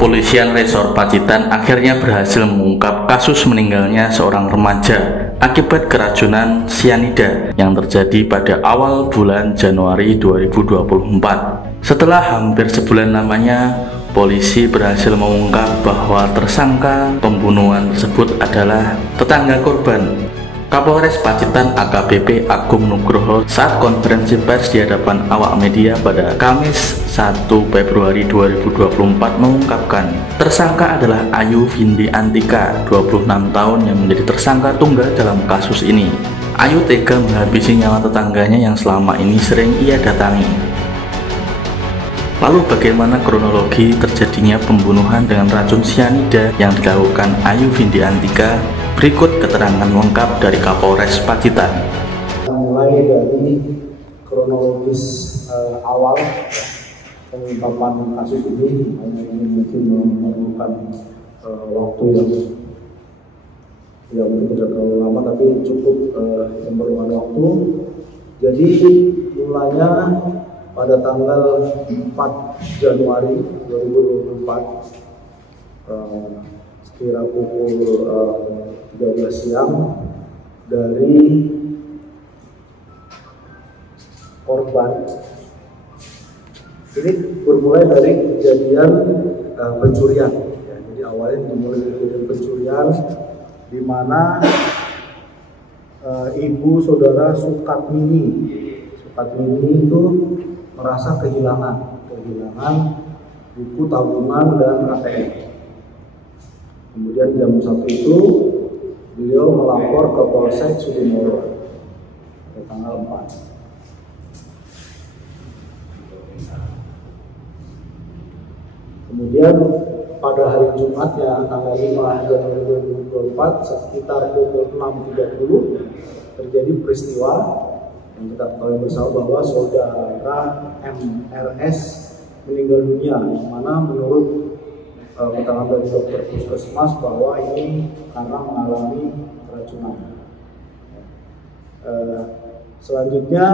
Kepolisian Resor Pacitan akhirnya berhasil mengungkap kasus meninggalnya seorang remaja akibat keracunan sianida yang terjadi pada awal bulan Januari 2024. Setelah hampir sebulan lamanya, polisi berhasil mengungkap bahwa tersangka pembunuhan tersebut adalah tetangga korban. Kapolres Pacitan AKBP Agung Nugroho saat konferensi pers di hadapan awak media pada Kamis 1 Februari 2024 mengungkapkan tersangka adalah Ayu Vindi Antika, 26 tahun yang menjadi tersangka tunggal dalam kasus ini. Ayu tega menghabisi nyawa tetangganya yang selama ini sering ia datangi. Lalu bagaimana kronologi terjadinya pembunuhan dengan racun sianida yang dilakukan Ayu Vindi Antika? Berikut keterangan lengkap dari Kapolres Pacitan. Mulai dari kronologis awal pengungkapan kasus ini mungkin memerlukan waktu yang mungkin tidak terlalu lama, tapi cukup memerlukan waktu. Jadi mulanya pada tanggal 4 Januari 2024 sekira pukul 13 siang dari korban. Ini bermulai dari kejadian pencurian. Ya, jadi awalnya dimulai dari kejadian pencurian di mana ibu saudara Sukatmini itu merasa kehilangan buku tabungan dan ATM. Kemudian jam 1 itu beliau melapor ke Polsek Sudimoro pada tanggal 4. Kemudian pada hari Jumatnya tanggal 5 Januari 2024 sekitar pukul 6.30 terjadi peristiwa yang kita ketahui bersama bahwa saudara MRS meninggal dunia, yang mana menurut keterangan dari dokter puskesmas bahwa ini karena mengalami keracunan. Selanjutnya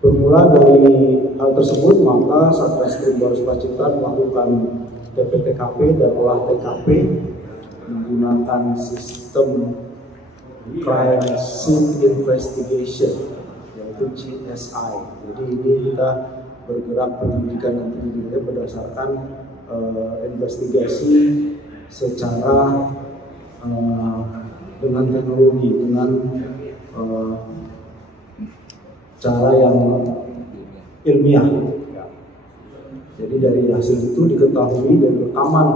bermula dari hal tersebut, maka Satreskrim Polres Pacitan melakukan TPTKP dan olah TKP menggunakan sistem Crime Scene Investigation, yaitu CSI. Jadi ini kita bergerak penyidikan berdasarkan investigasi secara dengan teknologi, dengan cara yang ilmiah. Jadi dari hasil itu diketahui dari rekaman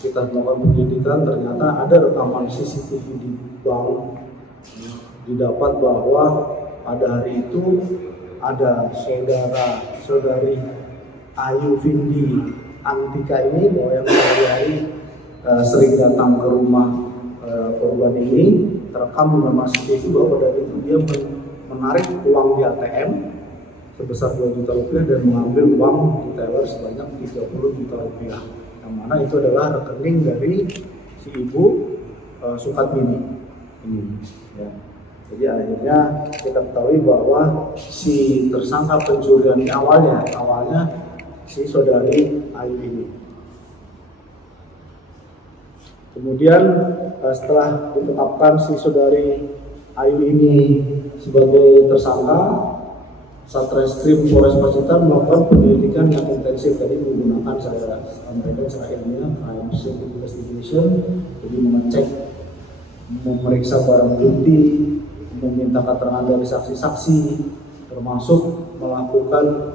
kita melakukan penyelidikan, ternyata ada rekaman CCTV di bank, didapat bahwa pada hari itu ada saudari Ayu Vindi Antika ini bahwa yang sehari-hari sering datang ke rumah korban ini, terekam dengan CCTV bahwa pada hari itu dia menarik uang di ATM sebesar 2 juta rupiah dan mengambil uang di teller sebanyak 30 juta rupiah, yang mana itu adalah rekening dari si ibu Sukatmini ini. Ya. Jadi akhirnya kita ketahui bahwa si tersangka pencurian ini awalnya si saudari Ayu ini. Kemudian setelah ditetapkan si saudari Ayu ini sebagai tersangka, Satreskrim Polres Pacitan melakukan penyelidikan yang intensif tadi menggunakan saya sampaikan secara ilmiah Crime Scene Investigation, jadi mengecek, memeriksa barang bukti, meminta keterangan dari saksi-saksi, termasuk melakukan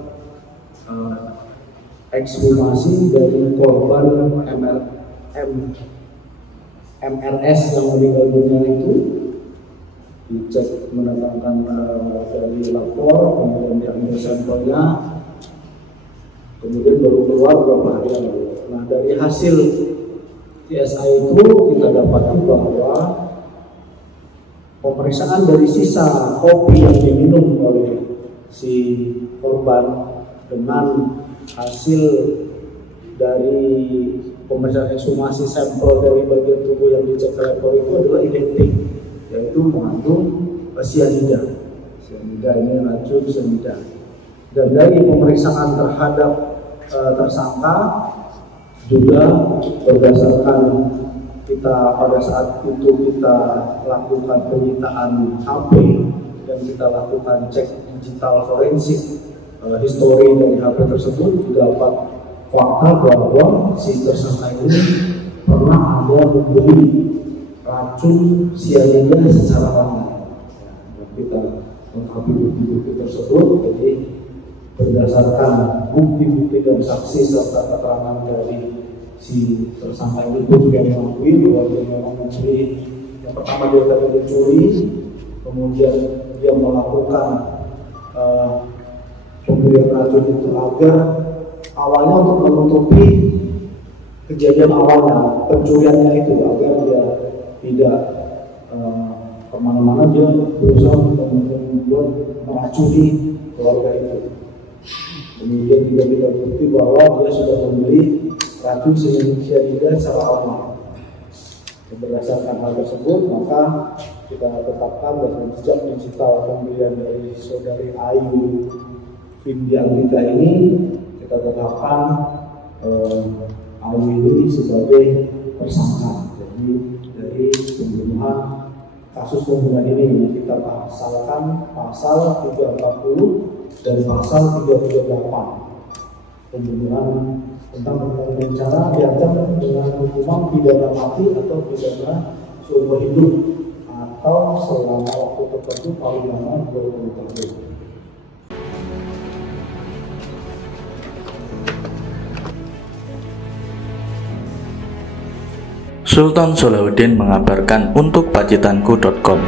ekshumasi dari korban MRS yang meninggal dunia itu, dicek mendatangkan dari lapor, kemudian diambil sampelnya, kemudian baru keluar beberapa hari yang lalu. Nah, dari hasil CSI itu kita dapati bahwa pemeriksaan dari sisa kopi yang diminum oleh si korban dengan hasil dari pemeriksaan ekshumasi sampel dari bagian tubuh yang dicek ke lapor itu adalah identik, yaitu mengandung sianida. Sianida ini racun sianida. Dan dari pemeriksaan terhadap tersangka Juga berdasarkan kita pada saat itu kita lakukan penyitaan HP dan kita lakukan cek digital forensik histori dari HP tersebut, didapat fakta bahwa si tersangka ini pernah ada membeli racun cyanida secara online. Kita lengkapi bukti-bukti tersebut, jadi berdasarkan bukti-bukti dan saksi serta keterangan dari si tersangka ini pun juga mengakui bahwa dia memang mencuri. Yang pertama dia tadi mencuri, kemudian dia melakukan pembelian racun itu agar awalnya untuk menutupi kejadian awalnya pencuriannya itu, agar dia tidak kemana-mana, dia berusaha untuk membuat meracuni keluarga itu. Kemudian juga kita bukti bahwa dia sudah membeli racun cyanida secara online. Berdasarkan hal tersebut, maka kita tetapkan bahwa jejak digital pembelian dari saudari Ayu Findianita ini, kita tetapkan Ayu ini sebagai tersangka. Jadi dari pembunuhan, kasus pembunuhan ini kita pasalkan pasal 340 dan pasal 338 pembunuhan tentang pembunuhan berencana diancam dengan hukuman pidana mati atau pidana seumur hidup atau selama waktu tertentu paling lama 20 tahun. Sultan Salahuddin mengabarkan untuk pacitanku.com.